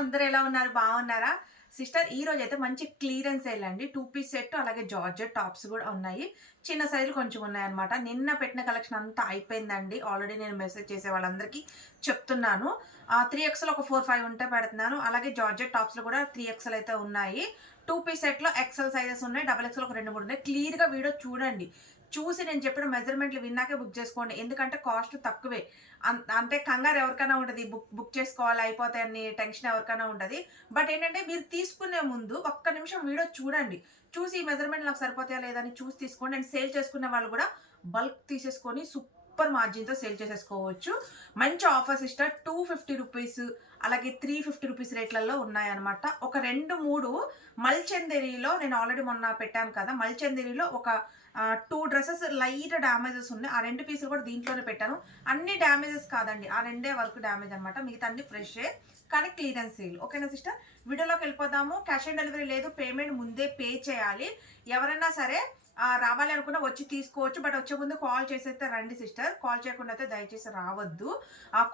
అందరూ ఎలా ఉన్నారు? బాగున్నారా? సిస్టర్ ఈ రోజు అయితే మంచి క్లియరెన్స్ సేల్ అండి. 2 పీస్ సెట్ అలాగే జార్జెట్ టాప్స్ కూడా ఉన్నాయి. చిన్న సైజులు కొంచెం ఉన్నాయన్నమాట. నిన్న పెట్టిన కలెక్షన్ అంతా అయిపోయిందండి. ఆల్రెడీ నేను మెసేజ్ చేసే వాళ్ళందరికీ చెప్తున్నాను. 3XL ఒక 4, 5 ఉంటే పెడుతున్నాను. అలాగే జార్జెట్ టాప్స్‌లో కూడా 3XL అయితే ఉన్నాయి. 2 పీస్ సెట్‌లో ఎక్సెల్ సైజెస్ ఉన్నాయి. డబుల్ ఎక్సెల్ ఒక 2, 3 ఉన్నాయి. క్లియర్‌గా వీడియో చూడండి. చూసి నేను చెప్పిన మెజర్‌మెంట్లు విన్నాకే బుక్ చేసుకోండి. ఎందుకంటే కాస్ట్ తక్కువే. అంటే కంగారు ఎవరికైనా ఉంటది. బుక్ చేసుకోవాలి అయిపోతాయని టెన్షన్ ఎవరికైనా ఉంటది. బట్ ఏంటంటే మీరు తీసుకునే ముందు ఒక్క నిమిషం వీడియో చూడండి. చూసి ఈ మెజర్‌మెంట్ నాకు సరిపోతాయా లేదా అని చూసి తీసుకోండి. అండ్ సేల్ చేసుకునే వాళ్ళు కూడా బల్క్ తీసేసుకొని సూపర్ మార్జిన్‌తో సేల్ చేసేసుకోవచ్చు. మంచి ఆఫర్ సిస్టర్. 250 రూపీస్ అలాగే 350 రూపీస్ రేట్లలో ఉన్నాయన్నమాట. ఒక 2, 3 మల్చందేరిలో నేను ఆల్రెడీ మొన్న పెట్టాను కదా! మల్చందేరిలో ఒక 2 డ్రెసెస్ లైట్ డ్యామేజెస్ ఉన్నాయి. ఆ 2 పీసులు కూడా దీంట్లోనే పెట్టాను. అన్ని డ్యామేజెస్ కాదండి. ఆ 2 వరకు డ్యామేజ్ అనమాట. మిగతా అన్ని ఫ్రెషే కానీ క్లియరెన్స్ సేల్. ఓకేనా సిస్టర్? వీడియోలోకి వెళ్ళిపోదాము. క్యాష్ ఆన్ డెలివరీ లేదు. పేమెంట్ ముందే పే చేయాలి. ఎవరైనా సరే రావాలి అనుకున్నా వచ్చి తీసుకోవచ్చు. బట్ వచ్చే ముందు కాల్ చేసైతే రండి సిస్టర్. కాల్ చేయకుండా అయితే దయచేసి రావద్దు.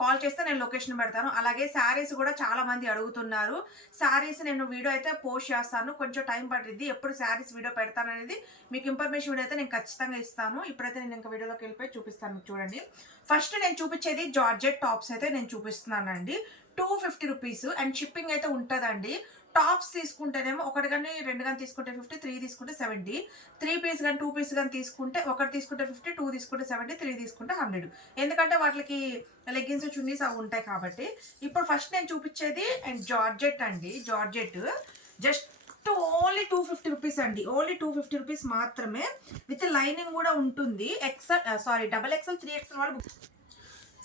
కాల్ చేస్తే నేను లొకేషన్ పెడతాను. అలాగే శారీస్ కూడా చాలా మంది అడుగుతున్నారు. శారీస్ నేను వీడియో అయితే పోస్ట్ చేస్తాను. కొంచెం టైం పడుతుంది. ఎప్పుడు శారీస్ వీడియో పెడతాననేది మీకు ఇన్ఫర్మేషన్ వీడియో అయితే నేను ఖచ్చితంగా ఇస్తాను. ఇప్పుడైతే నేను ఇంకా వీడియోలోకి వెళ్ళిపోయి చూపిస్తాను. మీకు చూడండి. ఫస్ట్ నేను చూపించేది జార్జెట్ టాప్స్ అయితే నేను చూపిస్తున్నానండి. 250 రూపీస్ అండ్ షిప్పింగ్ అయితే ఉంటుందండి. టాప్స్ తీసుకుంటేనేమో ఒకటి కానీ 2 కానీ తీసుకుంటే 50, 3 తీసుకుంటే 70, 3 పీస్ కానీ 2 పీస్ కానీ తీసుకుంటే ఒకటి తీసుకుంటే 50, 2 తీసుకుంటే 70, 3 తీసుకుంటే 100. ఎందుకంటే వాటికి లెగ్గిన్స్ చున్నీస్ అవి ఉంటాయి కాబట్టి. ఇప్పుడు ఫస్ట్ నేను చూపించేది అండ్ జార్జెట్ అండి. జార్జెట్ జస్ట్ ఓన్లీ 250 రూపీస్ అండి. ఓన్లీ 250 రూపీస్ మాత్రమే. విత్ లైనింగ్ కూడా ఉంటుంది. డబల్ ఎక్సెల్ 3XL వాళ్ళు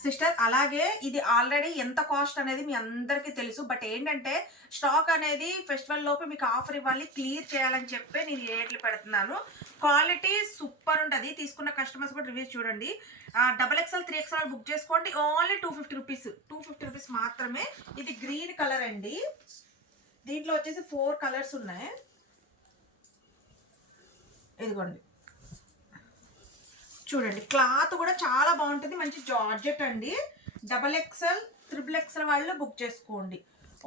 సిస్టర్. అలాగే ఇది ఆల్రెడీ ఎంత కాస్ట్ అనేది మీ అందరికీ తెలుసు. బట్ ఏంటంటే స్టాక్ అనేది ఫెస్టివల్ లోపు మీకు ఆఫర్ ఇవ్వాలి, క్లియర్ చేయాలని చెప్పి నేను రేట్లు పెడుతున్నాను. క్వాలిటీ సూపర్ ఉంటుంది. తీసుకున్న కస్టమర్స్ కూడా రివ్యూస్ చూడండి. డబల్ ఎక్స్ఎల్ 3XL బుక్ చేసుకోండి. Only 250 rupees. 250 రూపీస్ మాత్రమే. ఇది గ్రీన్ కలర్ అండి. దీంట్లో వచ్చేసి 4 కలర్స్ ఉన్నాయి. ఇదిగోండి చూడండి. క్లాత్ కూడా చాలా బాగుంటుంది. మంచి జార్జెట్ అండి. డబల్ ఎక్స్ఎల్, XXL వాళ్ళు బుక్ చేసుకోండి.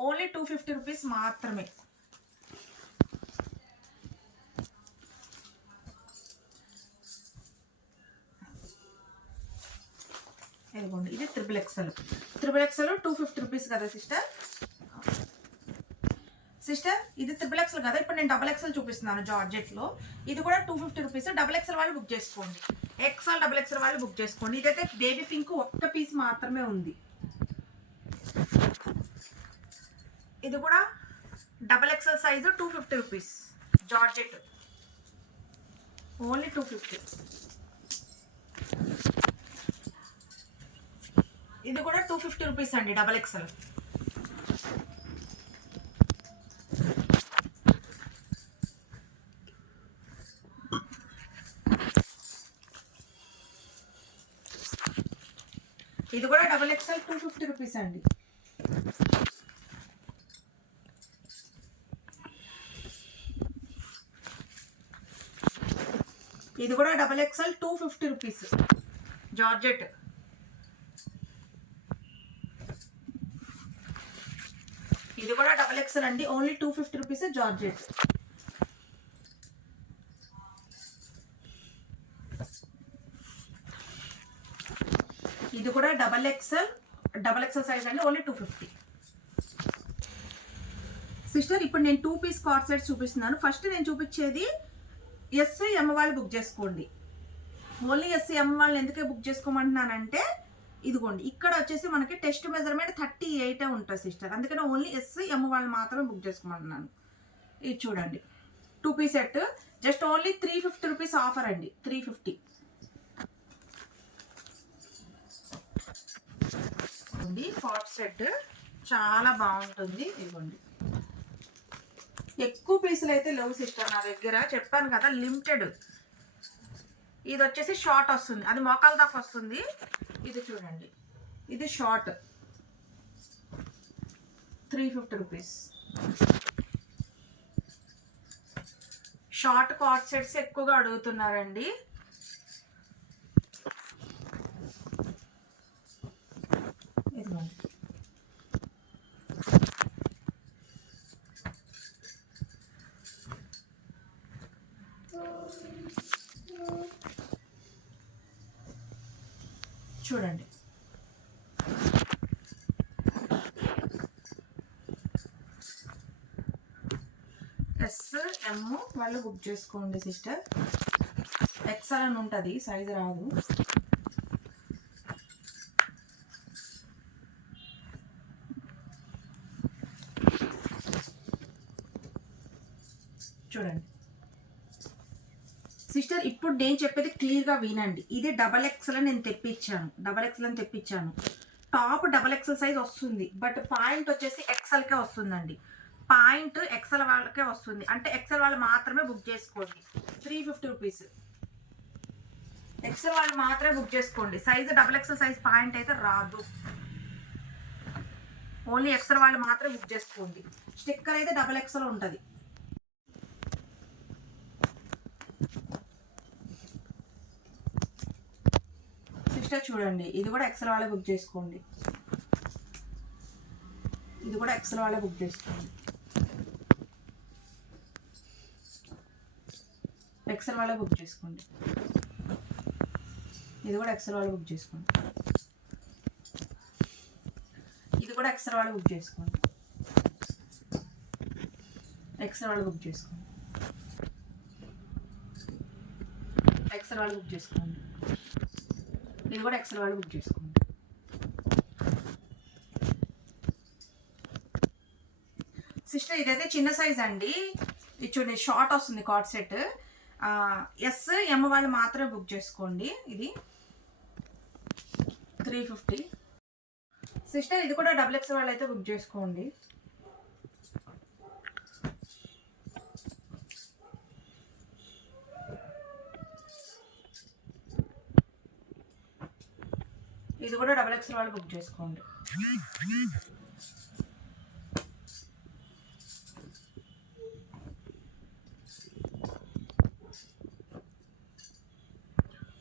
ఓన్లీ 250 రూపీస్ మాత్రమే. ఇదిగోండి ఇది XXL. 250 రూపీస్ కదా సిస్టర్. ఇది XXL కదా. ఇప్పుడు నేను డబల్ ఎక్స్ఎల్ చూపిస్తున్నాను జార్జెట్లో. ఇది కూడా 250 రూపీస్. డబల్ ఎక్స్ఎల్ వాళ్ళు బుక్ చేసుకోండి. డబల్ ఎక్స్ఎల్ వాళ్ళు బుక్ చేసుకోండి. ఇదైతే బేబీ పింక్ ఒక్క పీస్ మాత్రమే ఉంది. ఇది కూడా double XL size 250 rupees. Georgette only 250. ఇది కూడా 250 రూపీస్ అండి. Double XL. ఇది కూడా డబల్ ఎక్స్ఎల్ 250 రూపీస్ అండి. ఇది కూడా డబల్ ఎక్స్ఎల్ 250 రూపీస్. జార్జెట్. ఇది కూడా డబల్ ఎక్స్ఎల్ అండి. Only 250 rupees. జార్జెట్. ఇది కూడా డబల్ ఎక్స్ఎల్ సైజ్ అండి. ఓన్లీ 250. సిస్టర్ ఇప్పుడు నేను 2 పీస్ కార్డ్ సెట్ చూపిస్తున్నాను. ఫస్ట్ నేను చూపించేది SC M వాళ్ళు బుక్ చేసుకోండి. ఓన్లీ SC M వాళ్ళని ఎందుకే బుక్ చేసుకోమంటున్నానంటే ఇదిగోండి ఇక్కడ వచ్చేసి మనకి టెస్ట్ మెజర్మెంట్ 38 ఉంటుంది సిస్టర్. అందుకని ఓన్లీ SC M వాళ్ళు మాత్రమే బుక్ చేసుకోమంటున్నాను. ఇది చూడండి 2 piece set just only 350 rupees offer అండి. 350 కార్డ్ సెట్ చాలా బాగుంటుంది. ఇదిగోండి ఎక్కువ పీసులు అయితే లేవు సిస్టర్ నా దగ్గర. చెప్పాను కదా లిమిటెడ్. ఇది వచ్చేసి షార్ట్ వస్తుంది. అది మోకాల దాకా వస్తుంది. ఇది చూడండి ఇది short 350 rupees. Short card sets ఎక్కువగా అడుగుతున్నారండి. చూడండి. ఎస్ ఎమ్ వాళ్ళు బుక్ చేసుకోండి సిస్టర్. ఎక్సెల్ అని ఉంటుంది, సైజు రాదు. చూడండి సిస్టర్, ఇప్పుడు నేను చెప్పేది క్లియర్గా వినండి. ఇది డబల్ ఎక్సెల్ అని నేను తెప్పించాను. టాప్ డబల్ ఎక్సెల్ సైజ్ వస్తుంది, బట్ పాయింట్ వచ్చేసి ఎక్సెల్కే వస్తుందండి. పాయింట్ ఎక్సెల్ వాళ్ళకే వస్తుంది, అంటే ఎక్సెల్ వాళ్ళు మాత్రమే బుక్ చేసుకోండి. 350 రూపీస్. ఎక్సెల్ వాళ్ళు మాత్రమే బుక్ చేసుకోండి. Size double XL size point అయితే రాదు. ఓన్లీ ఎక్సెల్ వాళ్ళు మాత్రమే బుక్ చేసుకోండి. స్టిక్కర్ అయితే డబల్ ఎక్సెల్ ఉంటుంది. సిస్టర్ చూడండి, ఇది కూడా ఎక్సెల్ వాళ్ళే బుక్ చేసుకోండి. ఇది కూడా ఎక్సెల్ వాళ్ళే బుక్ చేసుకోండి. ఎక్సెల్ వాళ్ళే బుక్ చేసుకోండి. ఇది కూడా ఎక్సెల్ వాళ్ళే బుక్ చేసుకోండి. ఇది కూడా ఎక్సెల్ వాళ్ళే బుక్ చేసుకోండి. ఎక్సెల్ వాళ్ళు బుక్ చేసుకోండి. ఎక్సెల్ వాళ్ళు బుక్ చేసుకోండి. ఇది కూడా ఎక్సెల్ వాళ్ళు బుక్ చేసుకోండి. సిస్టర్ ఇదైతే చిన్న సైజ్ అండి. ఇది చూడండి, షార్ట్ వస్తుంది కార్డ్ సెట్. ఎస్ ఎమ్ వాళ్ళు మాత్రమే బుక్ చేసుకోండి. ఇది 350. సిస్టర్ ఇది కూడా డబుల్ ఎక్స్ వాళ్ళు అయితే బుక్ చేసుకోండి. ఇది కూడా డబుల్ ఎక్స్ వాళ్ళు బుక్ చేసుకోండి.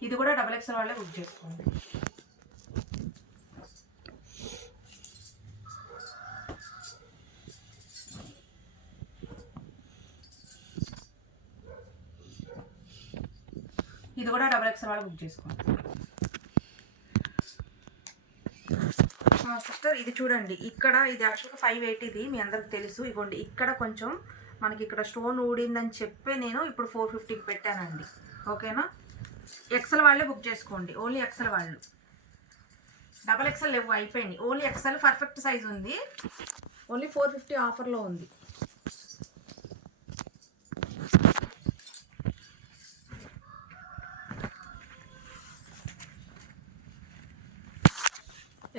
ఇది కూడా డబుల్ ఎక్స్ వాళ్ళే బుక్ చేసుకోండి. ఇది కూడా డబుల్ ఎక్స్ వాళ్ళు బుక్ చేసుకోండి. సిస్టర్ ఇది చూడండి, ఇక్కడ ఇది యాక్చువల్గా 580 మీ అందరికి తెలుసు. ఇగోండి ఇక్కడ కొంచెం మనకి ఇక్కడ స్టోన్ ఊడిందని చెప్పి నేను ఇప్పుడు 450కి పెట్టానండి. ఓకేనా? ఎక్సెల్ వాళ్ళే బుక్ చేసుకోండి. ఓన్లీ ఎక్సెల్ వాళ్ళు. డబల్ ఎక్సెల్ లేవు, అయిపోయింది. ఓన్లీ ఎక్సెల్ పర్ఫెక్ట్ సైజ్ ఉంది. ఓన్లీ 450 ఆఫర్లో ఉంది.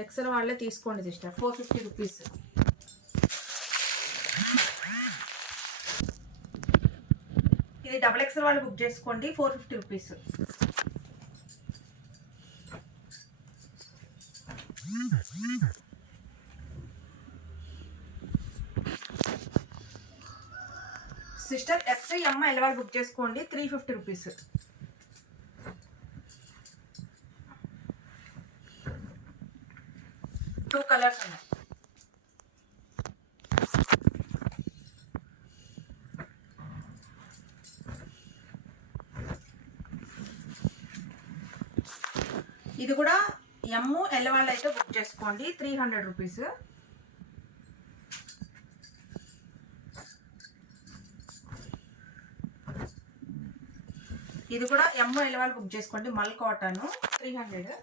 ఎక్సెల్ వాళ్ళే తీసుకోండి సిస్టర్. 450 రూపీస్. ఇది డబల్ ఎక్సెల్ వాళ్ళు బుక్ చేసుకోండి. 450 rupees. Sister S M L వాళ్ళు బుక్ చేసుకోండి. 350 రూపీస్. టూ కలర్స్ ఉన్నాయి. ఇది కూడా ఎమ్ ఎల్ వాళ్ళు అయితే బుక్ చేసుకోండి. 300 రూపీస్. ఇది కూడా ఎమ్ ఎల్ వాళ్ళు బుక్ చేసుకోండి. మల్ కాటన్ 300.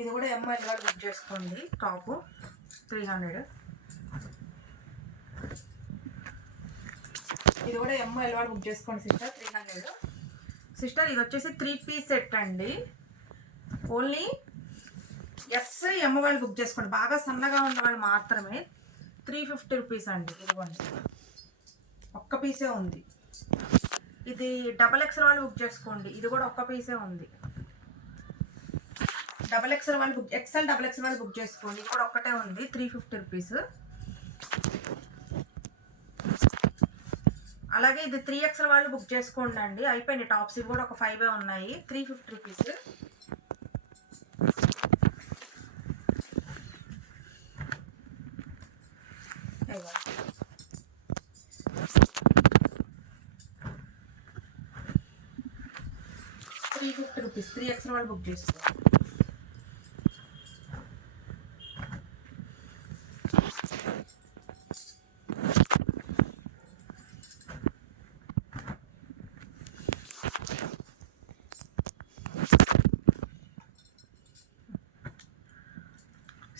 ఇది కూడా ఎమ్ ఎల్ వాళ్ళు బుక్ చేసుకోండి. టాప్ 300. ఇది కూడా ఎమ్ ఎల్ వాళ్ళు బుక్ చేసుకోండి సిస్టర్. 300. సిస్టర్ ఇది వచ్చేసి 3 పీస్ సెట్ అండి. ఓన్లీ ఎస్ ఎమ్ వాళ్ళు బుక్ చేసుకోండి. బాగా సన్నగా ఉన్న వాళ్ళు మాత్రమే. 350 రూపీస్ అండి. ఇదిగోండి, ఒక్క పీసే ఉంది. ఇది డబల్ ఎక్స్ వాళ్ళు బుక్ చేసుకోండి. ఇది కూడా ఒక్క పీసే ఉంది. డబల్ ఎక్స్ఎల్ వాళ్ళు బుక్ ఎక్స్ఎల్ డబల్ ఎక్స్ఎల్ వాళ్ళు బుక్ చేసుకోండి. ఇది కూడా ఒక్కటే ఉంది. 350 రూపీస్. అలాగే ఇది 3XL వాళ్ళు బుక్ చేసుకోండి అండి. అయిపోయింది టాప్స్. ఇవి కూడా ఒక 5 ఉన్నాయి. 350 రూపీస్. 350 రూపీస్. 3XL వాళ్ళు బుక్ చేసుకో.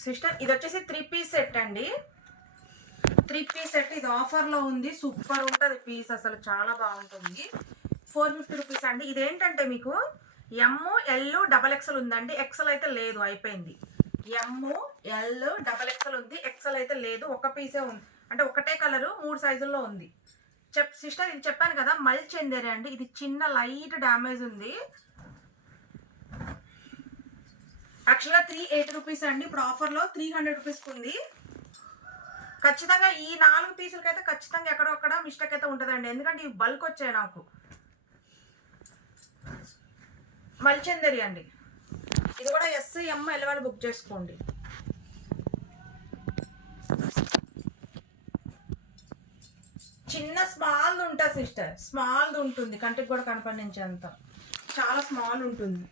సిస్టర్ ఇది వచ్చేసి 3 పీస్ సెట్ అండి. 3 పీస్ సెట్ ఇది ఆఫర్లో ఉంది. సూపర్ ఉంటుంది పీస్, అసలు చాలా బాగుంటుంది. 450 రూపీస్ అండి. ఇదేంటంటే మీకు ML XXL ఉందండి. ఎక్సెల్ అయితే లేదు, అయిపోయింది. ML XXL ఉంది, ఎక్సెల్ అయితే లేదు. ఒక పీసే ఉంది, అంటే ఒకటే కలరు 3 సైజుల్లో ఉంది. సిస్టర్ ఇది చెప్పాను కదా మల్ చందేరి అండి. ఇది చిన్న లైట్ డ్యామేజ్ ఉంది. యాక్చువల్గా 380 రూపీస్ అండి. ఇప్పుడు ఆఫర్లో 300 రూపీస్కి ఉంది. ఖచ్చితంగా ఈ 4 పీసులకైతే ఖచ్చితంగా ఎక్కడొక్కడ మిస్టేక్ అయితే ఉంటుందండి, ఎందుకంటే ఇవి బల్క్ వచ్చాయి నాకు. మల్చందరి అండి. ఇది కూడా SML వాళ్ళు బుక్ చేసుకోండి. చిన్న స్మాల్ది ఉంటుంది సిస్టర్, స్మాల్ది ఉంటుంది, కంటికి కూడా కనపడించేంత చాలా స్మాల్ ఉంటుంది.